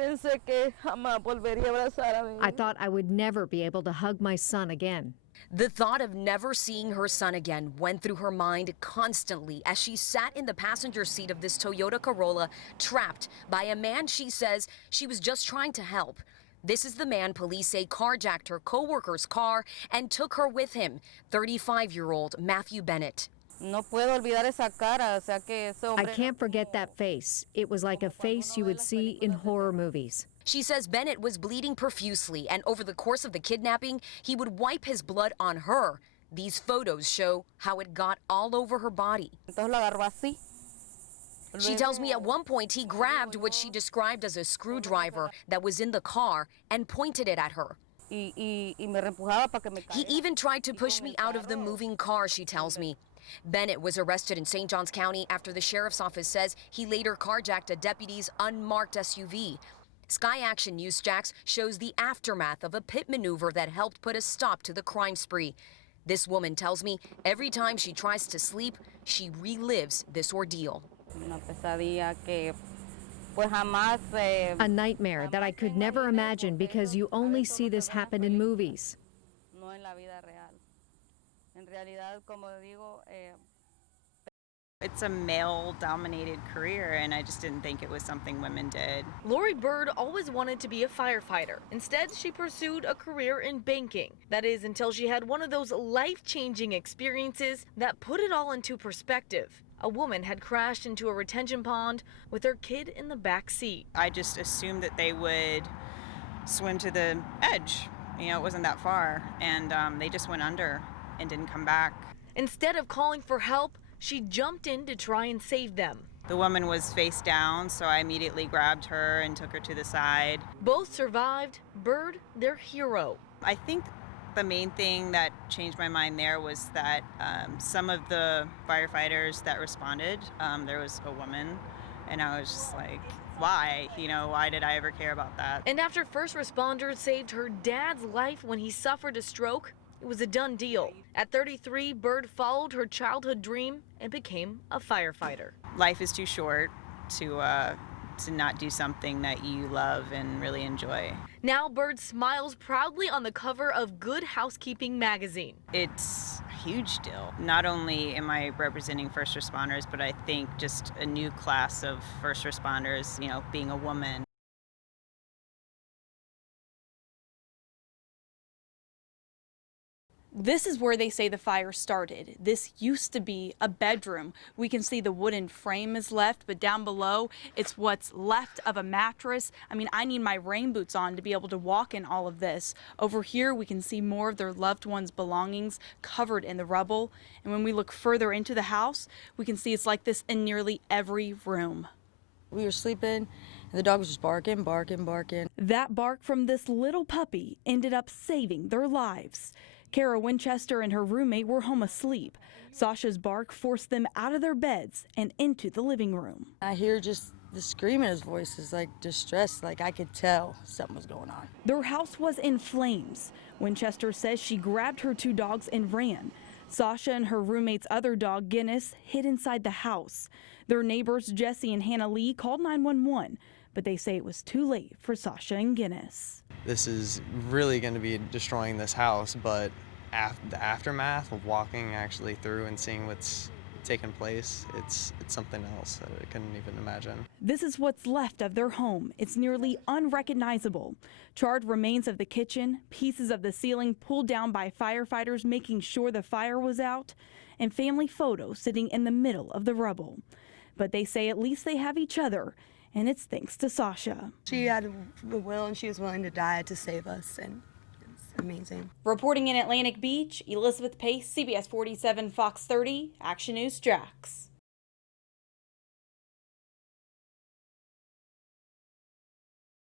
Pensé que jamás volvería a abrazar a mi I hijo. thought I would never be able to hug my son again. The thought of never seeing her son again went through her mind constantly as she sat in the passenger seat of this Toyota Corolla, trapped by a man she says she was just trying to help. This is the man police say carjacked her co-worker's car and took her with him, 35-year-old Matthew Bennett. No puedo olvidar esa cara, o sea que ese I hombre. can't forget that face. It was like a face you would see in horror movies. She says Bennett was bleeding profusely, and over the course of the kidnapping, he would wipe his blood on her. These photos show how it got all over her body. Entonces lo agarró así. She tells me at one point he grabbed what she described as a screwdriver that was in the car and pointed it at her. Y me repujaba para que me He caiga. even tried to push me out of the moving car, she tells me. Bennett was arrested in St. Johns County after the sheriff's office says he later carjacked a deputy's unmarked SUV. Sky Action News Jax shows the aftermath of a pit maneuver that helped put a stop to the crime spree. This woman tells me every time she tries to sleep, she relives this ordeal. Una pesadilla que pues jamás. A nightmare that I could never imagine because you only see this happen in movies. No en la vida real. En realidad, como digo, It's a male-dominated career, and I just didn't think it was something women did. Lori Bird always wanted to be a firefighter. Instead, she pursued a career in banking. That is, until she had one of those life-changing experiences that put it all into perspective. A woman had crashed into a retention pond with her kid in the back seat. I just assumed that they would swim to the edge. You know, it wasn't that far, and they just went under and didn't come back. Instead of calling for help, she jumped in to try and save them. The woman was face down, so I immediately grabbed her and took her to the side. Both survived. Bird, their hero. I think the main thing that changed my mind there was that some of the firefighters that responded, there was a woman, and I was just like, why? You know, why did I ever care about that? And after first responders saved her dad's life when he suffered a stroke, it was a done deal. At 33, Bird followed her childhood dream and became a firefighter. Life is too short to not do something that you love and really enjoy. Now Bird smiles proudly on the cover of Good Housekeeping magazine. It's a huge deal. Not only am I representing first responders, but I think just a new class of first responders, you know, being a woman. This is where they say the fire started. This used to be a bedroom. We can see the wooden frame is left, but down below, it's what's left of a mattress. I mean, I need my rain boots on to be able to walk in all of this. Over here, we can see more of their loved ones' belongings covered in the rubble. And when we look further into the house, we can see it's like this in nearly every room. We were sleeping, and the dog was just barking, barking, barking. That bark from this little puppy ended up saving their lives. Kara Winchester and her roommate were home asleep. Sasha's bark forced them out of their beds and into the living room. I hear just the scream in his voice is like distress, like I could tell something was going on. Their house was in flames. Winchester says she grabbed her two dogs and ran. Sasha and her roommate's other dog, Guinness, hid inside the house. Their neighbors, Jesse and Hannah Lee, called 911, but they say it was too late for Sasha and Guinness. This is really going to be destroying this house, but the aftermath of walking actually through and seeing what's taken place, it's something else that I couldn't even imagine. This is what's left of their home. It's nearly unrecognizable. Charred remains of the kitchen, pieces of the ceiling pulled down by firefighters making sure the fire was out, and family photos sitting in the middle of the rubble. But they say at least they have each other, and it's thanks to Sasha. She had the will and she was willing to die to save us, and it's amazing. Reporting in Atlantic Beach, Elizabeth Pace, CBS 47 Fox 30, Action News Jax.